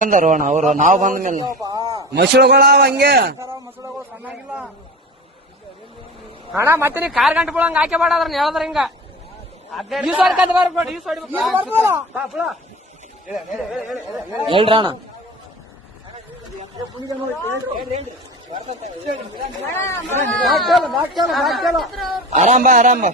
ಬಂದರು ಅಣ್ಣ ಅವರು ನಾವು ಬಂದ ಮೇಲೆ ಮಸಳುಗಳ ಹಂಗೆ ಅಣ್ಣ ಮತ್ತೆ ನೀ ಕಾರ್ ಗಂಟೆ ಬಿಡಂಗ ಹಾಕಿ ಬಾಡದ್ರ ಹೇಳಿದ್ರ ಹಿಂಗ ಹೇಳ್ರಿ ಅಣ್ಣ ಆರಾಮ್ ಬಾ ಆರಾಮ್ ಬಾ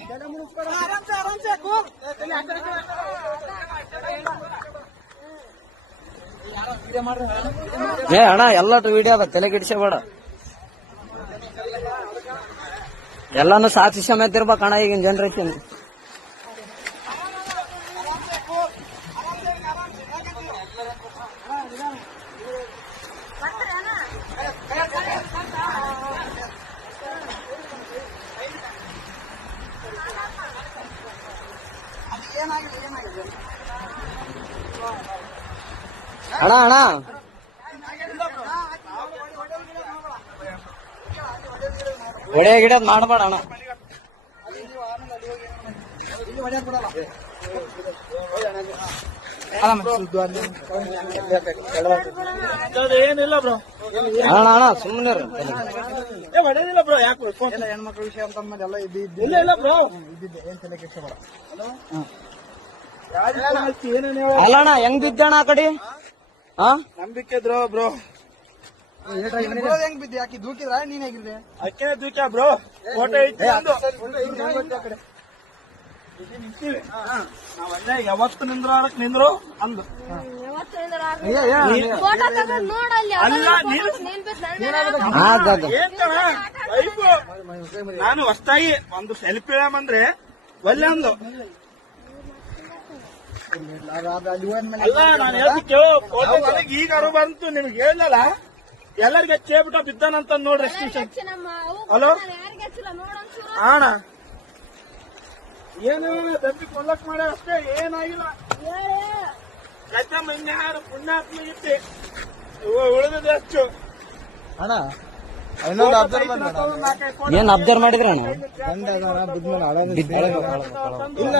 ಏ ಅಣ್ಣ ಎಲ್ಲಟು ವಿಡಿಯೋ ಅದ ತಲೆ ಗಿಡಿಸಬೇಡ ಎಲ್ಲಾನು ಸಾಕ್ಷಿ ಸಮೇತ ಇರ್ಬೇಕಣ್ಣ ಈಗಿನ ಜನರೇಷನ್ ಅಣ್ಣ ಅಣ್ಣ ಒಡೆ ಗಿಡದ್ ಮಾಡಬೇಡ ಅಣ್ಣ ಏನಿಲ್ಲ ಬ್ರೋ ಅಣ್ಣ ಅಣ್ಣ ಸುಮ್ಮನೆ ಹೊಡೆದಿಲ್ಲ ಬ್ರೋ ಯಾಕೆ ಹೆಣ್ಮಕ್ಳ ವಿಷಯ ಅಂತ ಎಲ್ಲ ಇಲ್ಲ ಇಲ್ಲ ಬ್ರೋ ಇದ್ದಿದ್ದೆ ಏನ್ ತಲೆ ಕೆಡ್ಸಬೇಡ ಅಲ್ಲ ಅಣ್ಣ ಹೆಂಗ್ ಬಿದ್ದಣ್ಣ ಆ ಕಡೆ ಹಾ ನಂಬಿಕೆ ಇದ್ರು ಬ್ರೋ ಹೆಂಗ್ ಬಿದ್ದಿ ಯಾಕೆ ದೂಕಿದ್ರ ನೀನ್ ಹೇಗಿದ್ರೆ ಅಕ್ಕೇ ದೂಕ್ಯ ಬ್ರೋ ಫೋಟೋ ಇತ್ತು ನಾವಲ್ಲೇ ಯಾವತ್ತು ನಿಂದ್ರಾಡಕ್ ನಿಂದ್ರು ಅಂದು ಅಲ್ಲ ನಾನು ಹೊಸ್ತಾಗಿ ಒಂದು ಸೆಲ್ಫಿ ಇಡಮಂದ್ರೆ ಒಲ್ಲೆ ಅಂದು ಅಲ್ಲ ನಾನು ಹೇಳ್ತಿಕ್ಕೆ ಫೋಟೋ ನನಗೆ ಈಗ ಅರು ಬಂತು ನಿಮ್ಗೆ ಹೇಳಲ್ಲ ಎಲ್ಲರಿಗೂ ಹಚ್ಚೇಬಿಟ್ಟ ಬಿದ್ದಾನಂತ ನೋಡ್ರಿ ಎಷ್ಟು ಹಲೋ ಅಣ್ಣ ಏನೇನ ದಂಬಿ ಕೊಲ್ಲಕ್ ಮಾಡ ಅಷ್ಟೇ ಏನಾಗಿಲ್ಲ ಕಚ್ಚಮ್ಮ ಇನ್ಯಾರು ಪುಣ್ಯಾತ್ಮ ಇತ್ತೆ ಉಳಿದ ಹೆಚ್ಚು ಅಣ್ಣ ಏನ್ ಅಬ್ಸರ್ವ್ ಮಾಡಿದ್ರ ಅಣ್ಣ ಇಲ್ಲ